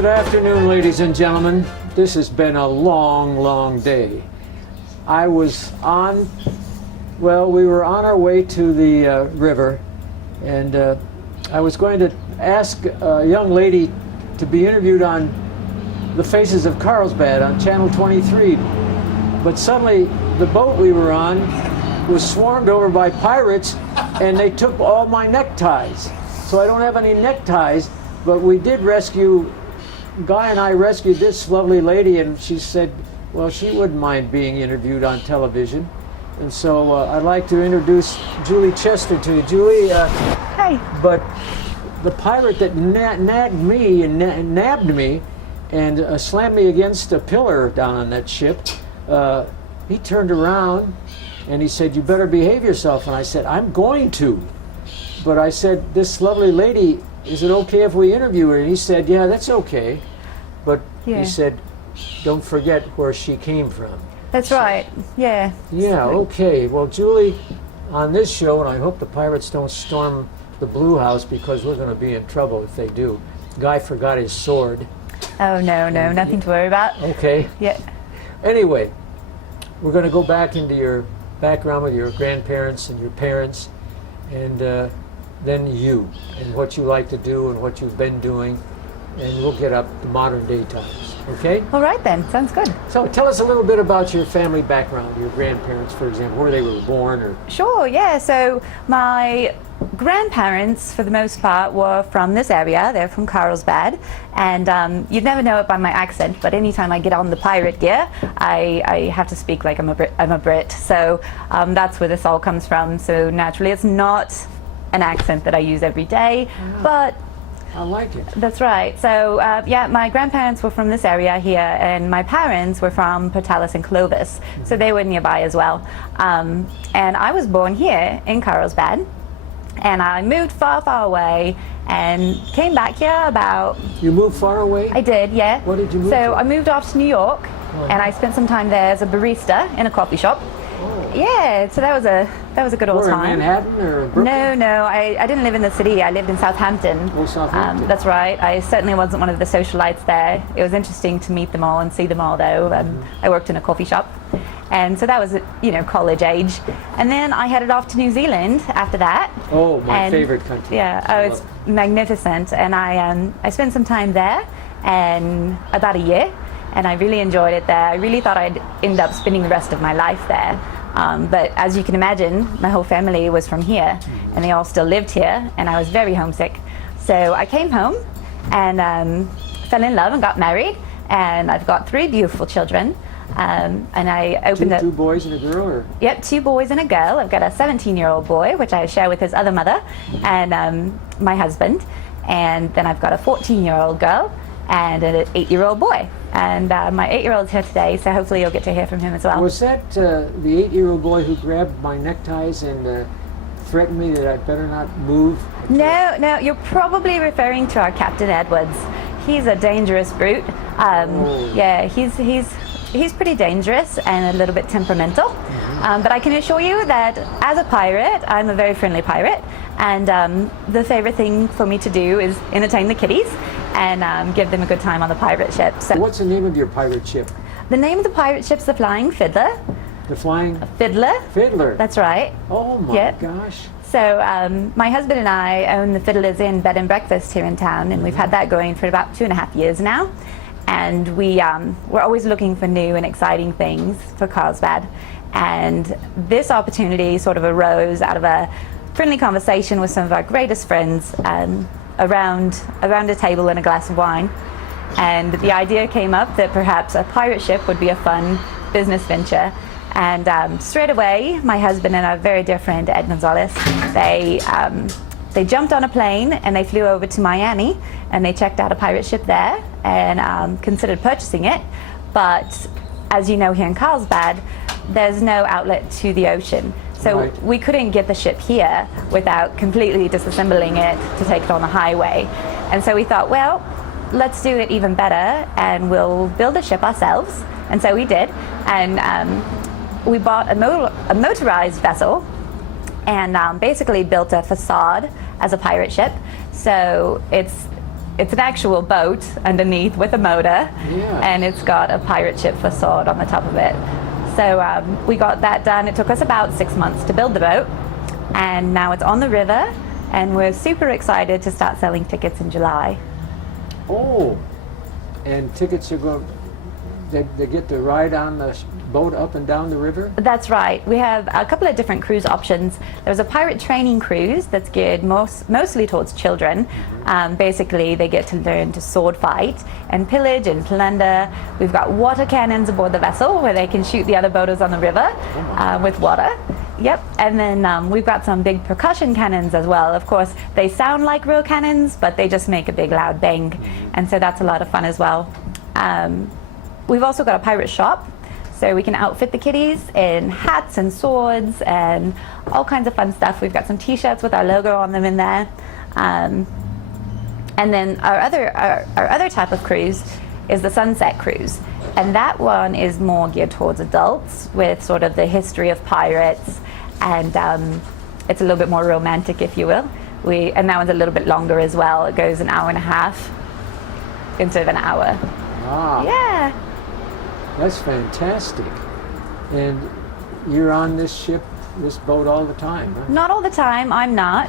Good afternoon, ladies and gentlemen. This has been a long, long day. I was on, well, we were on our way to the river, and I was going to ask a young lady to be interviewed on The Faces of Carlsbad on Channel 23. But suddenly, the boat we were on was swarmed over by pirates, and they took all my neckties. So I don't have any neckties, but we did rescue, Guy and I rescued this lovely lady, and she said, well, she wouldn't mind being interviewed on television. And so I'd like to introduce Julie Chester to you. Julie, Hi. but the pirate that nabbed me and slammed me against a pillar down on that ship, he turned around and he said, you better behave yourself. And I said, I'm going to. But I said, this lovely lady, is it okay if we interview her? And he said, yeah, that's okay. But Yeah. he said, don't forget where she came from. That's right. Yeah. Yeah, okay. Well, Julie, on this show, and I hope the pirates don't storm the Blue House because we're going to be in trouble if they do. Guy forgot his sword. Oh, no, nothing to worry about. Okay. Yeah. Anyway, we're going to go back into your background with your grandparents and your parents, and then you, and what you like to do and what you've been doing, and we'll get up to modern day times. Okay? All right then. Sounds good. So tell us a little bit about your family background, your grandparents, for example, where they were born, or Sure. Yeah. So my grandparents, for the most part, were from this area. They're from Carlsbad, and you'd never know it by my accent. But anytime I get on the pirate gear, I have to speak like I'm a Brit. So that's where this all comes from. So naturally, it's not an accent that I use every day, but I like it. that's right. So yeah, my grandparents were from this area here, and my parents were from Portales and Clovis, so they were nearby as well. And I was born here in Carlsbad, and I moved far, far away and came back here about... You moved far away? I did, yeah. What did you move So to? I moved off to New York, and I spent some time there as a barista in a coffee shop. Oh. Yeah, so that was a good old Where, in time. Manhattan or Brooklyn? No, I didn't live in the city. I lived in Southampton. Oh, Southampton. That's right. I certainly wasn't one of the socialites there. It was interesting to meet them all and see them all, though. I worked in a coffee shop, and so that was, college age. And then I headed off to New Zealand after that. Oh, my And- favorite country. Yeah. I Oh, it's love magnificent. And I spent some time there, and about a year, and I really enjoyed it there. I really thought I'd end up spending the rest of my life there. But as you can imagine, my whole family was from here, and they all still lived here, and I was very homesick. So I came home and fell in love and got married, and I've got 3 beautiful children. And I opened up... Two boys and a girl, or? Yep, 2 boys and a girl. I've got a 17-year-old boy, which I share with his other mother, and my husband. And then I've got a 14-year-old girl and an 8-year-old boy. And my 8-year-old's here today, so hopefully you'll get to hear from him as well. Was that the 8-year-old boy who grabbed my neckties and threatened me that I'd better not move? No, you're probably referring to our Captain Edwards. He's a dangerous brute. Yeah, he's pretty dangerous and a little bit temperamental. But I can assure you that as a pirate, I'm a very friendly pirate. And the favorite thing for me to do is entertain the kiddies and give them a good time on the pirate ship. So What's the name of your pirate ship? the name of the pirate ship's the Flying Fiddler. The Flying Fiddler. Fiddler. That's right. Oh my Yep. gosh. So my husband and I own the Fiddler's Inn Bed and Breakfast here in town, and we've had that going for about 2.5 years now. And we're always looking for new and exciting things for Carlsbad. And this opportunity sort of arose out of a friendly conversation with some of our greatest friends around a table and a glass of wine. And the idea came up that perhaps a pirate ship would be a fun business venture. And straight away, my husband and our very dear friend Ed Gonzalez, they jumped on a plane and they flew over to Miami, and they checked out a pirate ship there and considered purchasing it. But as you know, here in Carlsbad, there's no outlet to the ocean. So Right. we couldn't get the ship here without completely disassembling it to take it on the highway. And so we thought, well, let's do it even better, and we'll build a ship ourselves. And so we did. And we bought a motorized vessel and basically built a facade as a pirate ship. So it's it's an actual boat underneath with a motor, Yeah. and it's got a pirate ship facade on the top of it. So we got that done. It took us about 6 months to build the boat, and now it's on the river, and we're super excited to start selling tickets in July. Oh, and tickets are going. They get to ride on the boat up and down the river. That's right. We have a couple of different cruise options. There's a pirate training cruise that's geared mostly towards children. Basically, they get to learn to sword fight and pillage and plunder. We've got water cannons aboard the vessel where they can shoot the other boaters on the river with water. Yep, and then we've got some big percussion cannons as well. Of course, they sound like real cannons, but they just make a big loud bang, and so that's a lot of fun as well. We've also got a pirate shop, so we can outfit the kiddies in hats and swords and all kinds of fun stuff. We've got some T-shirts with our logo on them in there. And then our other type of cruise is the Sunset Cruise, and that one is more geared towards adults with sort of the history of pirates, and it's a little bit more romantic, if you will. And that one's a little bit longer as well. It goes an hour and a half instead of an hour. Ah, Yeah. that's fantastic. And you're on this ship, this boat all the time, huh? Not all the time, I'm not.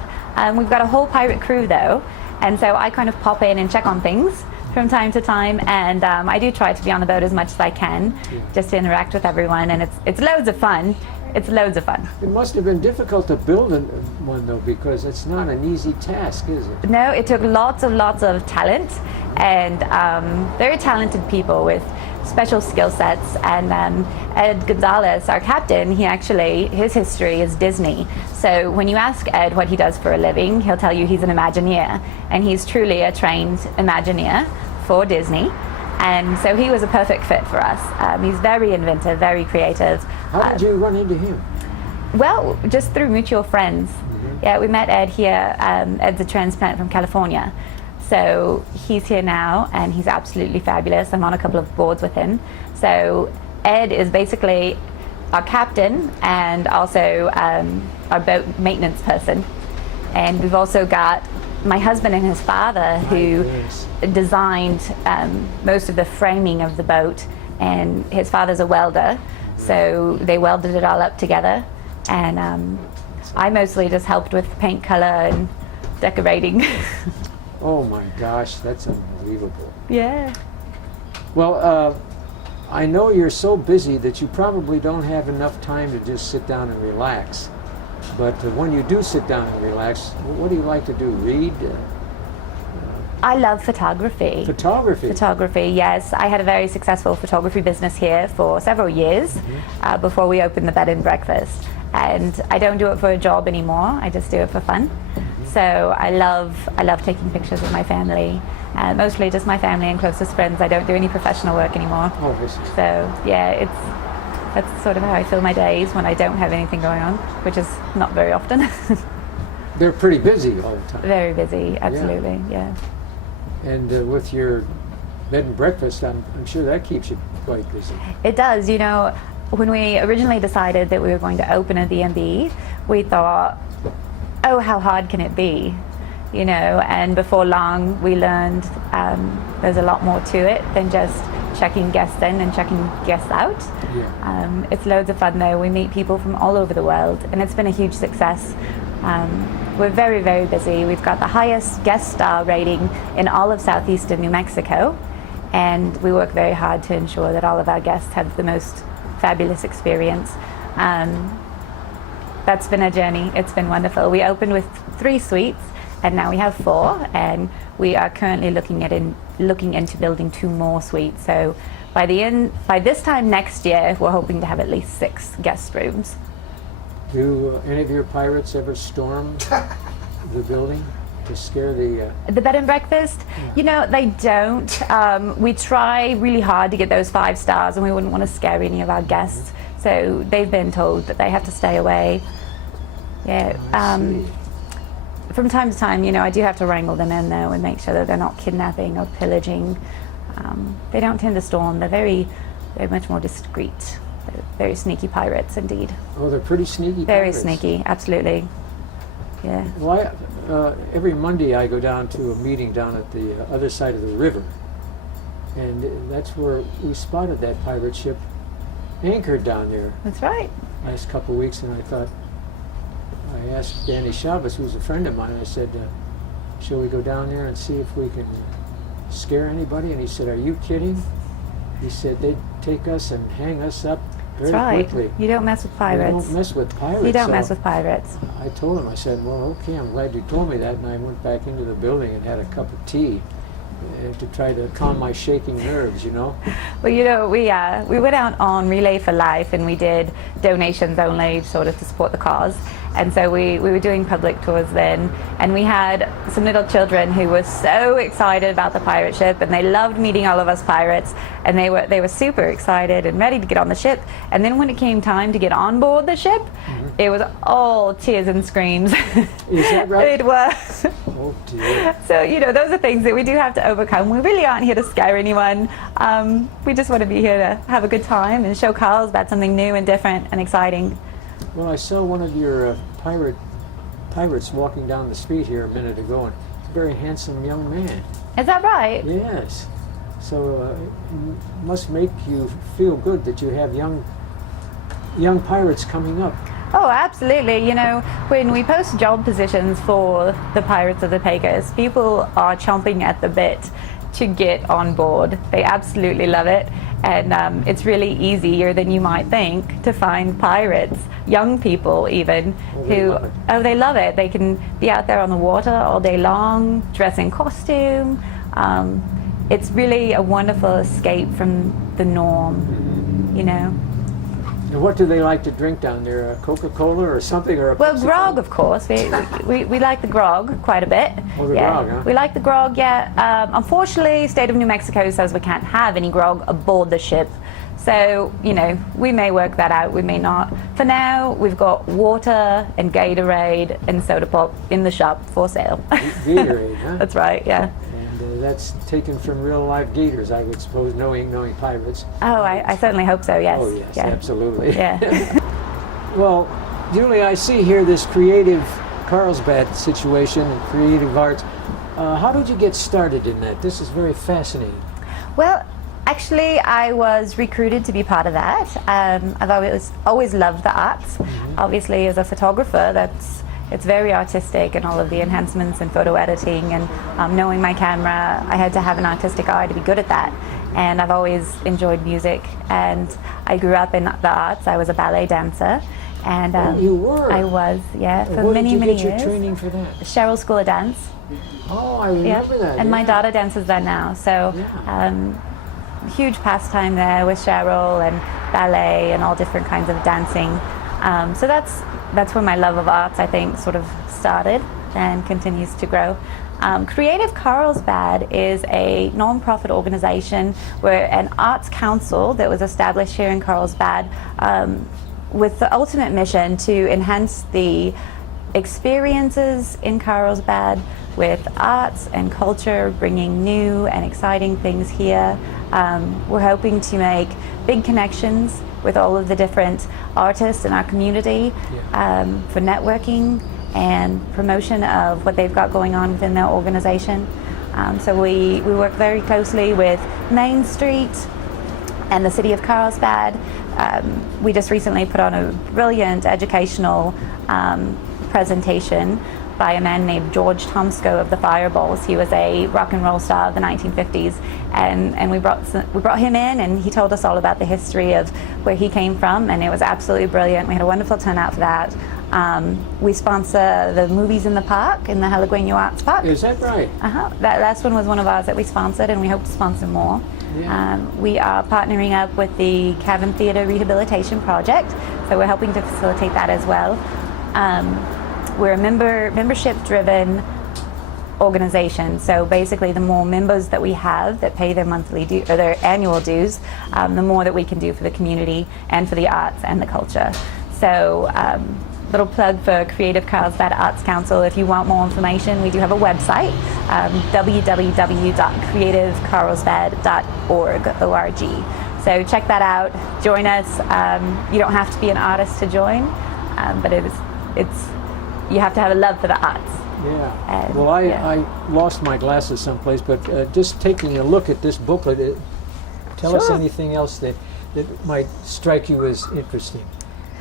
We've got a whole pirate crew though, and so I kind of pop in and check on things from time to time, and I do try to be on the boat as much as I can, just to interact with everyone, and it's loads of fun. It's loads of fun. It must have been difficult to build one though, because it's not an easy task, is it? No, it took lots of talent, and very talented people with special skill sets. And Ed Gonzalez, our captain, his history is Disney. So when you ask Ed what he does for a living, he'll tell you he's an Imagineer, and he's truly a trained Imagineer for Disney. And so he was a perfect fit for us. He's very inventive, very creative. How did you run into him? Well, just through mutual friends. Yeah, we met Ed here. Ed's a transplant from California. So he's here now, and he's absolutely fabulous. I'm on a couple of boards with him. So Ed is basically our captain and also our boat maintenance person. And we've also got my husband and his father, who designed most of the framing of the boat. And his father's a welder, so they welded it all up together. And I mostly just helped with paint color and decorating. Oh my gosh, that's unbelievable. Yeah. Well, I know you're so busy that you probably don't have enough time to just sit down and relax. But when you do sit down and relax, what do you like to do? Read? I love photography. Photography? Photography, yes. I had a very successful photography business here for several years before we opened the bed and breakfast. And I don't do it for a job anymore. I just do it for fun. So I love taking pictures of my family, mostly just my family and closest friends. I don't do any professional work anymore. Oh, I see. So yeah, that's sort of how I fill my days when I don't have anything going on, which is not very often. They're pretty busy all the time. Very busy, absolutely, yeah. And with your bed and breakfast, I'm sure that keeps you quite busy. It does. You know, when we originally decided that we were going to open a B&B, we thought, oh, how hard can it be? You know, and before long we learned there's a lot more to it than just checking guests in and checking guests out. Yeah. It's loads of fun though. We meet people from all over the world, and it's been a huge success. We're very, very busy. We've got the highest guest star rating in all of southeastern New Mexico, and we work very hard to ensure that all of our guests have the most fabulous experience. That's been a journey. It's been wonderful. We opened with 3 suites, and now we have 4, and we are currently looking into building 2 more suites. So by this time next year, we're hoping to have at least 6 guest rooms. Do any of your pirates ever storm the building to scare the... The bed and breakfast, you know, they don't. We try really hard to get those 5 stars, and we wouldn't want to scare any of our guests. So they've been told that they have to stay away. Yeah. I see. From time to time, you know, I do have to wrangle them in though and make sure that they're not kidnapping or pillaging. They don't tend to storm. They're much more discreet. They're very sneaky pirates indeed. Oh, they're pretty sneaky Very pirates. sneaky, absolutely. Yeah. Well, every Monday I go down to a meeting down at the other side of the river, and that's where we spotted that pirate ship anchored down there That's right. last couple of weeks, and I thought, I asked Danny Chavez, who's a friend of mine, I said, shall we go down there and see if we can scare anybody? And he said, are you kidding? He said, they'd take us and hang us up very That's right. quickly. You don't mess with You pirates. don't mess with pirates. You don't So mess with pirates. I told him, I said, well, okay, I'm glad you told me that. And I went back into the building and had a cup of tea to try to calm my shaking nerves, you know. Well, you know, we went out on Relay for Life, and we did donations only, sort of to support the cause. And so we were doing public tours then, and we had some little children who were so excited about the pirate ship, and they loved meeting all of us pirates, and they were super excited and ready to get on the ship. And then when it came time to get on board the ship, it was all tears and screams. Is that right? It was. Oh, dear. So, you know, those are things that we do have to overcome. We really aren't here to scare anyone. We just want to be here to have a good time and show Carlsbad something new and different and exciting. Well, I saw one of your pirates walking down the street here a minute ago, and he's a very handsome young man. Is that right? Yes. So it must make you feel good that you have young pirates coming up. Oh, absolutely. You know, when we post job positions for the Pirates of the Pecos, people are chomping at the bit to get on board. They absolutely love it. And it's really easier than you might think to find pirates, young people even, they love it. They can be out there on the water all day long, dress in costume. It's really a wonderful escape from the norm, you know. And what do they like to drink down there? A Coca-Cola or something, or a Well, Pepsi grog, Cola? of course. We like the grog quite a bit. Oh, the yeah. grog, huh? We like the grog, yeah. Unfortunately, state of New Mexico says we can't have any grog aboard the ship. So, you know, we may work that out, we may not. For now, we've got water and Gatorade and soda pop in the shop for sale. Gatorade, huh? That's right, yeah. And that's taken from real live gators, I would suppose, knowing pirates. Oh, I certainly hope so, yes. Oh, yes, yeah. absolutely. Yeah. Well, Julie, I see here this creative Carlsbad situation and creative arts. How did you get started in that? This is very fascinating. Well, actually, I was recruited to be part of that. I've always loved the arts. Obviously, as a photographer, it's very artistic, and all of the enhancements and photo editing and knowing my camera, I had to have an artistic eye to be good at that. And I've always enjoyed music, and I grew up in the arts. I was a ballet dancer. And you were? I was, yeah, for Where many, did you many get your years. training for that? Cheryl School of Dance. Oh, I remember that. And my yeah. daughter dances there now. So huge pastime there with Cheryl and ballet and all different kinds of dancing. So that's where my love of arts, I think, sort of started and continues to grow. Creative Carlsbad is a non-profit organization. We're an arts council that was established here in Carlsbad with the ultimate mission to enhance the experiences in Carlsbad with arts and culture, bringing new and exciting things here. We're hoping to make big connections with all of the different artists in our community for networking and promotion of what they've got going on within their organization. So we work very closely with Main Street and the city of Carlsbad. We just recently put on a brilliant educational presentation by a man named George Tomsko of the Fireballs. He was a rock and roll star of the 1950s, and we brought him in, and he told us all about the history of where he came from, and it was absolutely brilliant. We had a wonderful turnout for that. We sponsor the Movies in the Park, in the Halagüeño Arts Park. Is that right? That last one was one of ours that we sponsored, and we hope to sponsor more. Yeah. We are partnering up with the Cavern Theatre Rehabilitation Project, so we're helping to facilitate that as well. We're a membership-driven organization, so basically the more members that we have that pay their monthly or their annual dues, the more that we can do for the community and for the arts and the culture. So little plug for Creative Carlsbad Arts Council. If you want more information, we do have a website, www.creativecarlsbad.org. So check that out, join us. You don't have to be an artist to join, but you have to have a love for the arts. Yeah. And, Well, I, yeah. I lost my glasses someplace, but just taking a look at this booklet, tell us Sure. anything else that might strike you as interesting.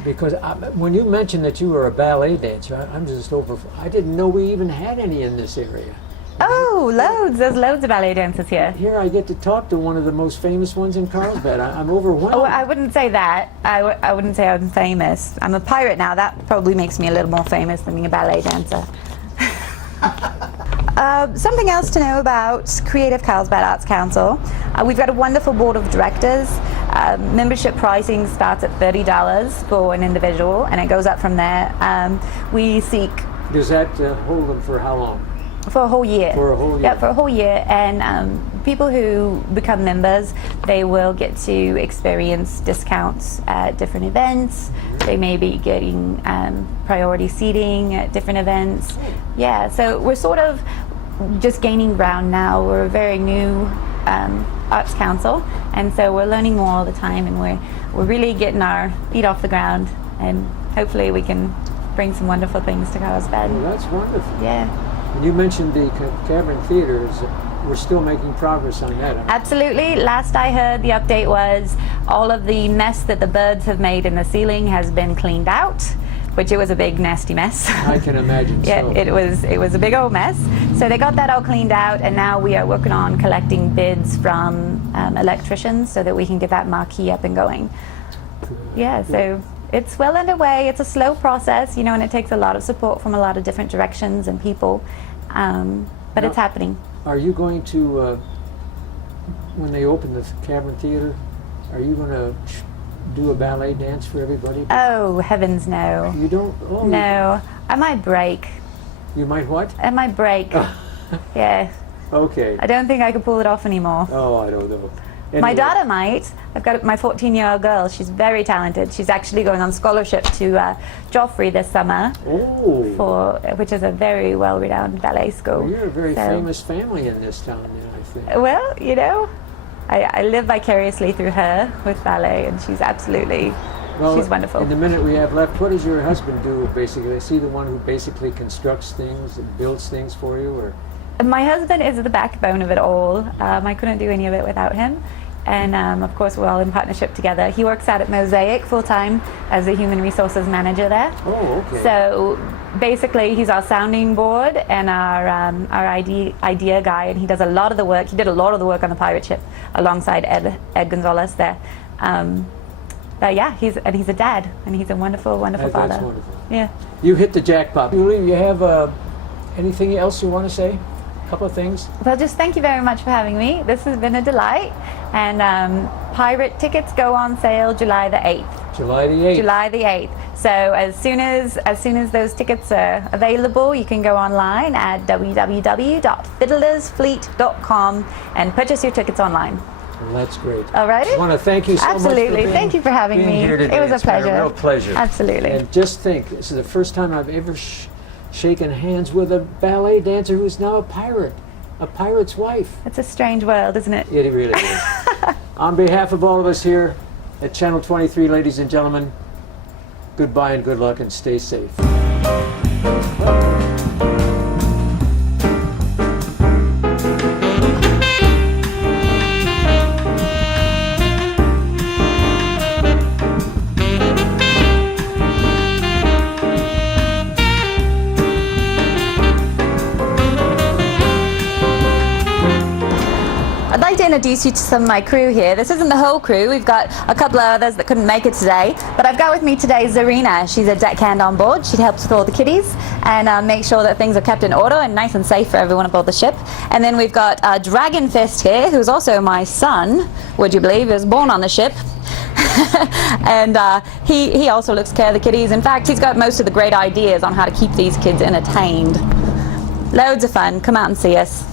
Because when you mentioned that you were a ballet dancer, I'm just over. I didn't know we even had any in this area. Oh, loads. There's loads of ballet dancers here. Here I get to talk to one of the most famous ones in Carlsbad. I'm overwhelmed. Oh, I wouldn't say that. I wouldn't say I'm famous. I'm a pirate now. That probably makes me a little more famous than being a ballet dancer. Something else to know about Creative Carlsbad Arts Council. We've got a wonderful board of directors. Membership pricing starts at $30 for an individual, and it goes up from there. We seek Does that hold them for how long? for a whole year. For a whole year. Yeah, for a whole year. And people who become members, they will get to experience discounts at different events. They may be getting priority seating at different events. Yeah, so we're sort of just gaining ground now. We're a very new arts council, and so we're learning more all the time, and we're really getting our feet off the ground, and hopefully we can bring some wonderful things to Carlsbad. Well, that's wonderful. Yeah. And you mentioned the Cavern Theaters. We're still making progress on that. Absolutely. Last I heard, the update was all of the mess that the birds have made in the ceiling has been cleaned out, which it was a big nasty mess. I can imagine. Yeah, so. it was a big old mess. So they got that all cleaned out, and now we are working on collecting bids from electricians so that we can get that marquee up and going. Yeah, so it's well underway. It's a slow process, you know, and it takes a lot of support from a lot of different directions and people, but it's happening. Are you going to, when they open the Cavern Theater, are you going to do a ballet dance for everybody? Oh, heavens no. You don't? Oh, No, I might break. You might what? I might break. Yeah, Okay. I don't think I could pull it off anymore. Oh, I don't know. My Anyway, daughter might. I've got my 14-year-old girl. She's very talented. She's actually going on scholarship to Joffrey this summer, Oh. which is a very well-renowned ballet school. Well, you're a very So- famous family in this town, then, I think. Well, you know, I live vicariously through her with ballet, and she's absolutely, she's wonderful. In the minute we have left, what does your husband do, basically? Is he the one who basically constructs things and builds things for you, or? My husband is the backbone of it all. I couldn't do any of it without him. And of course, we're all in partnership together. He works out at Mosaic full-time as a human resources manager there. Oh, okay. So basically, he's our sounding board and our idea guy, and he does a lot of the work. He did a lot of the work on the pirate ship alongside Ed Gonzalez there. But yeah, he's a dad, and he's a wonderful, wonderful father. That's wonderful. Yeah. You hit the jackpot. Julie, you have anything else you want to say? A couple of things? Well, just thank you very much for having me. This has been a delight. And pirate tickets go on sale July the 8th. July the 8th. July the 8th. So as soon as those tickets are available, you can go online at www.fiddlersfleet.com and purchase your tickets online. Well, that's great. Alrighty? I want to thank you so Absolutely. much. Thank you for having being me. Here today. It was a It's been pleasure. a real pleasure. Absolutely. And just think, this is the first time I've ever shaken hands with a ballet dancer who's now a pirate. A pirate's wife. It's a strange world, isn't it? It really is. On behalf of all of us here at Channel 23, ladies and gentlemen, goodbye and good luck and stay safe. I'd like to introduce you to some of my crew here. This isn't the whole crew. We've got a couple of others that couldn't make it today. But I've got with me today Zarina. She's a deckhand on board. She helps with all the kiddies and make sure that things are kept in order and nice and safe for everyone aboard the ship. And then we've got Dragonfist here, who's also my son, would you believe. He was born on the ship. And he also looks care of the kiddies. In fact, he's got most of the great ideas on how to keep these kids entertained. Loads of fun. Come out and see us.